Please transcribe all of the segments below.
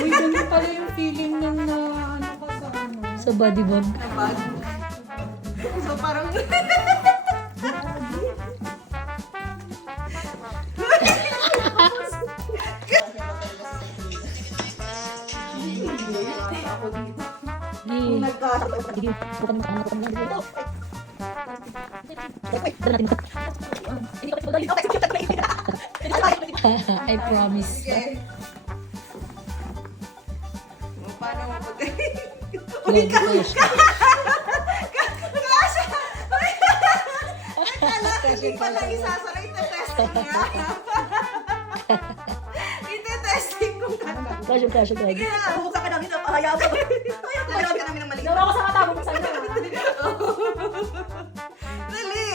Uy, ganun pala yung feeling ng na ano ka sa ano. Sa body bag. Bag. So parang... Sige. Nagkasakit. Sige. Bukan mo sa ano. Dala natin. I promise. Sige. Paano mo pag... Uy, kasha. Kasha! Hindi pala isasara. Ite-testing nga. Ite-testing kung kaka. Kasha. Sige na, bubuksan ka namin ng pahaya mo. Nanood ka namin ng mali. Nawa ko sa katago mo sa'yo. Dali!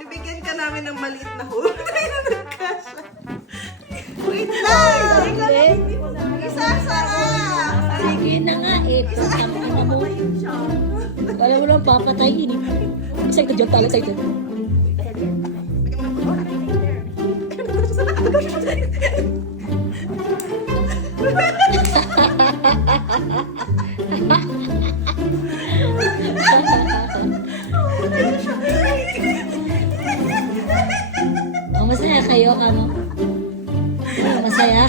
Bibigyan ka namin ng maliit na hole. Tayo na nagkasya. Wait lang! Hindi. Isasara! Sige na nga eh. Putang ina mo. Kaya mo lang papatayin eh. Excited dyan tala, excited. Oh, masaya kayo, kamo? Masaya?